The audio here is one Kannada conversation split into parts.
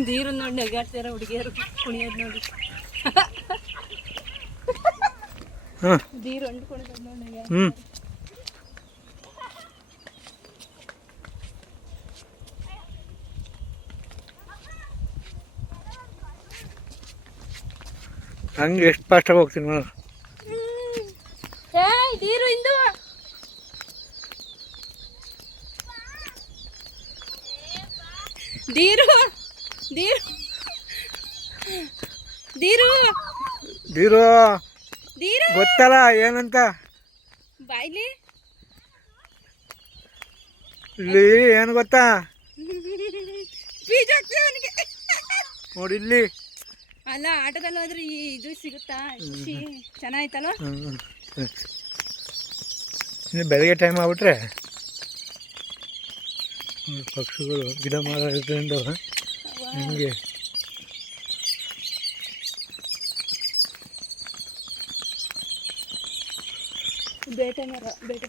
ನೀರು ನೋಡಿ ನೆಗಾಡ್ತಾರ ಹುಡುಗಿಯರು ಕುಣಿಯೋದು ನೋಡಿ ನೀರು ಅಂಡ್ಕೊಂಡು ನೋಡಿ ಹಂಗೆ ಎಷ್ಟು ಫಾಸ್ಟಾಗಿ ಹೋಗ್ತೀನಿ ನೋಡು ನೀರು ಇಂದು ದೀರು ದೀರು ದೀರು ದೀರು ದೀರು ಗೊತ್ತಲ್ಲ ಏನಂತ ಬಾಯ್ಲಿ ಇಲ್ಲಿ ಏನು ಗೊತ್ತಾ ಬೀಜ ಅವನಿಗೆ ನೋಡಿ ಇಲ್ಲಿ ಅಲ್ಲ ಆಟದಲ್ಲಿ ಹೋದ್ರೆ ಇದು ಸಿಗುತ್ತಾ ಖುಷಿ ಚೆನ್ನಾಯ್ತಲ್ಲ ಇನ್ನು ಬೆಳಗ್ಗೆ ಟೈಮ್ ಆಗ್ಬಿಟ್ರೆ ಪಕ್ಷಿಗಳು ಗಿಡ ಮರ ಇದ್ರಿಂದ ಹಿಂಗೆ ಬೇಟೆ ಮರ ಬೇಟೆ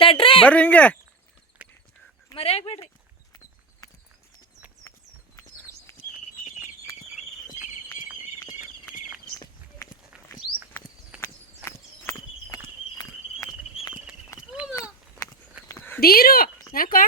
ತಡ್ರಿ ಬರ್ರಿ ಹಿಂಗೆ ಮರೆ ಆಗ್ಬೇಡ್ರಿ ದೀರು ಯಾಕೋ